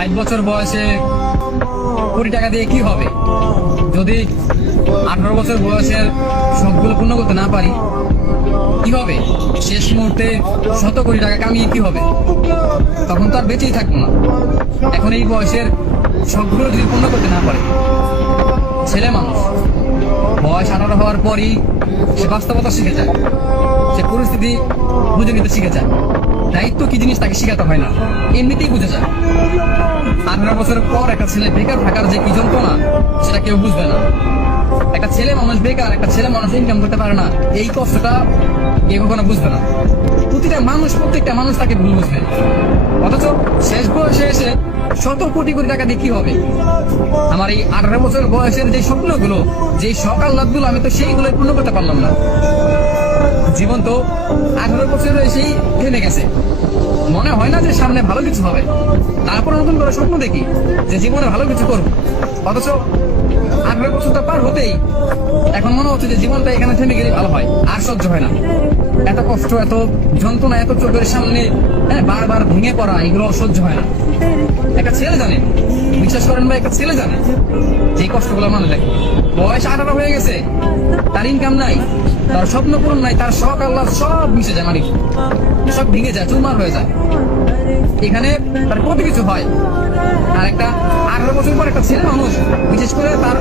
60 বছর বয়সে কোটি টাকা দিয়ে কি হবে? যদি 18 বছর বয়সের সবগুলো পূর্ণ করতে না পারি কি হবে? শেষ মুহূর্তে 100 কোটি টাকা কামিয়ে কি হবে? তখন তো আর বেঁচেই থাকবো না। এখন এই বয়সের সবগুলো যদি পূর্ণ করতে না পারে, ছেলে মানুষ বয়স 18 হওয়ার পরই সে বাস্তবতা শিখে যায়, সে পরিস্থিতি বুঝে নিতে শিখে যায়। দায়িত্ব কি জিনিস তাকে শিখাতে হয় না, এমনিতেই বুঝে যায়। 18 বছরের পর একটা ছেলে বেকার থাকার যে কি যন্ত্রণা সেটা কেউ বুঝবে না। একটা ছেলে মানুষ বেকার, একটা ছেলে মানুষ ইনকাম করতে পারে না, এই কষ্টটা কেউ কখনো বুঝবে না। প্রত্যেকটা মানুষ তাকে ভুল বুঝবে। অথচ শেষ বয়সে এসে 100 কোটি টাকা দিয়ে কি হবে? আমার এই 18 বছর বয়সের যে স্বপ্নগুলো, যে সকাল রাতগুলো, আমি তো সেইগুলো পূর্ণ করতে পারলাম না। জীবন তো 18 বছর এসেই থেমে গেছে। মনে হয় না যে সামনে ভালো কিছু হবে। তারপর নতুন করে স্বপ্ন দেখি যে জীবনে ভালো কিছু করব। অথচ 18 বছরটা পার হতেই এখন মনে হচ্ছে যে জীবনটা এখানে থেমে গেলে ভালো হয়। আর সহ্য হয় না। এত কষ্ট, এত যন্ত্রণা, এত চোখের সামনে বারবার ভেঙে পড়া, এগুলো সহ্য হয় না। একটা ছেলে জানে, বিশ্বাস করেন ভাই, একটা ছেলে জানে যে কষ্টগুলো মানুষ দেখে। বয়স 18 হয়ে গেছে, তার ইনকাম নাই, তার স্বপ্ন পূরণ নাই, তার শখ আল্লাহ সব মিশে যায়, মানে সব ভেঙে যায়, চুরমার হয়ে যায়। এখানে তার কত কিছু হয়। আর একটা 18 বছর পর একটা ছেলে মানুষ, বিশেষ করে তার